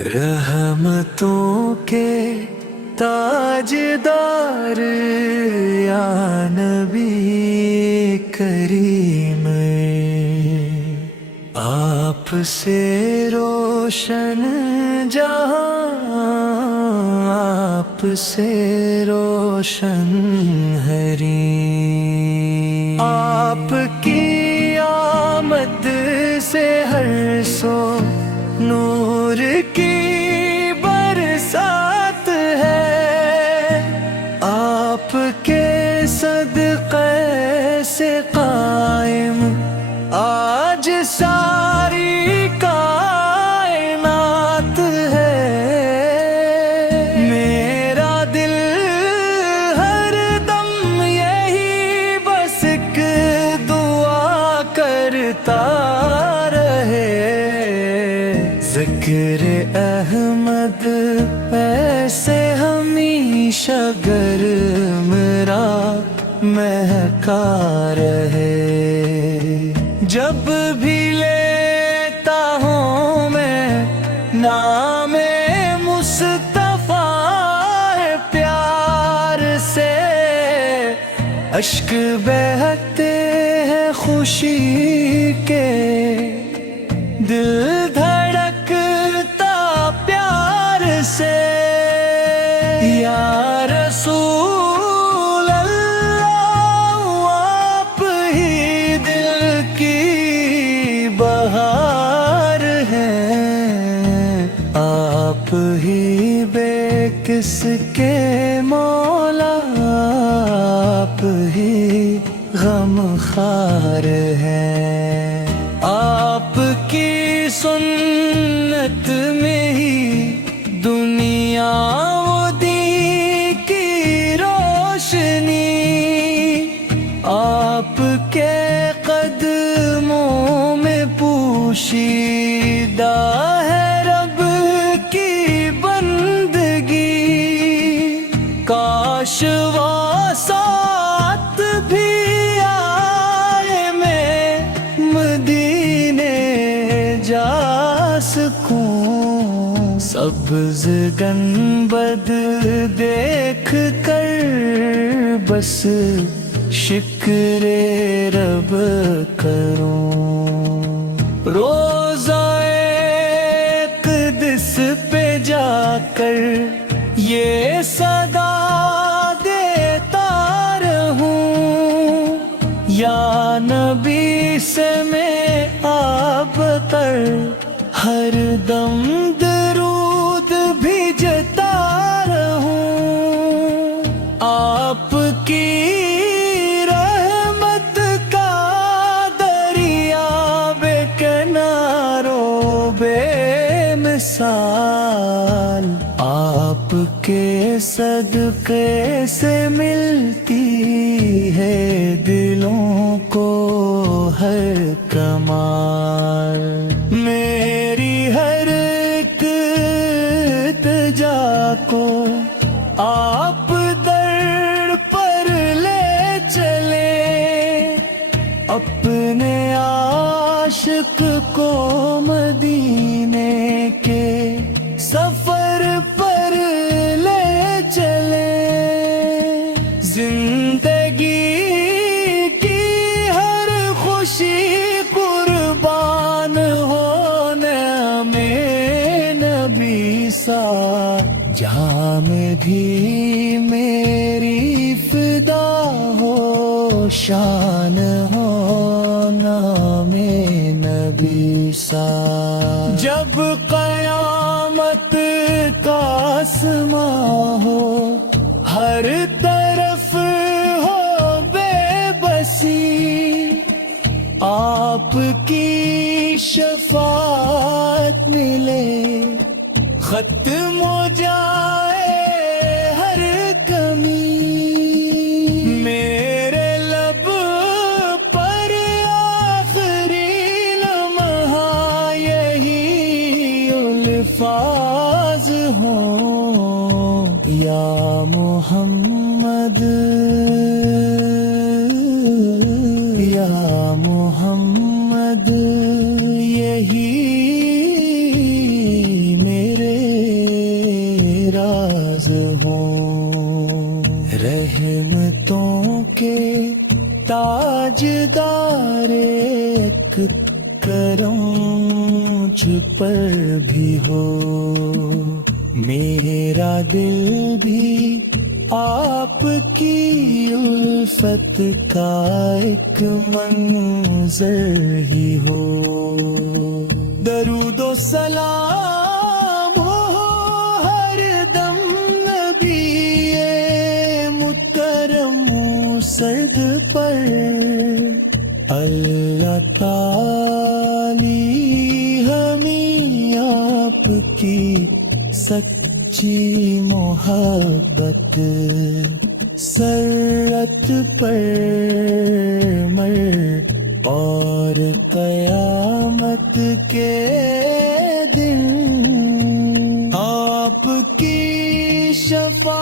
रहमतों के ताजदार या नबी करीम, आपसे रोशन जहां, आपसे रोशन हरीम। आपकी आमद से हर सो नूर की बरसात है, आपके सदक़े से कायम आज सारी कायनात है। मेरा दिल हर दम यही बस एक दुआ करता रहे, ज़िक्र अहमद ऐसे हमेशा गर्म रात महका रहे। जब भी लेता हूँ मैं नामे मुस्तफा है प्यार से, अश्क बहते हैं खुशी के, दिल धड़कता प्यार से। या रसूल अल्लाह, आप ही दिल की बहार हैं, आप ही बेकिस के मौला, आप ही गमखार हैं। आपकी सुन्नत में ही दुनिया वो दी की रोशनी, आपके कदमों में पोशीदा है रब की बंदगी। काश वो साथ भी आए, मैं मदीने जा सकूं। सब्ज़ गंबद देख कर बस शुक्रे रब करूं। रोज़ाए क़ुद्स पे जाकर ये सदा देता रहूं, या नबी से मैं आप कर हर दम दरूद भेजता रहूं। आपकी रहमत का दरिया बेकिनारो बेमिसाल, आपके सदक़े से मिलती है दिलों को हर कमाल। मेरी हर एक इल्तिजा को आप दर पर ले चले, अपने आशिक को मदीने के सफर पर ले चले। जिंदगी की हर खुशी कुर्बान होने में नबी सा, जहाँ में भी मेरी फिदा हो शान हो नामे नबी सा। जब क़यामत का आसमां हो, हर तरफ हो बेबसी, आपकी शफाअत मिले, खत्म हो जाए हर कमी। मेरे लब पर आखिरी लम्हा यही अल्फाज हों, या मोहम्मद, या मोहम्मद, यही मेरे تاجدار ایک کرم مجھ پر بھی ہو، میرا دل بھی آپ کی الفت کا ایک منظر ہی ہو۔ درود و سلام ہو ہر دم نبی مکرم سرد پر، اللہ تعالی ہمیں آپ کی سچی محبت سرت پر مر، اور قیامت کے دن آپ کی شفاعت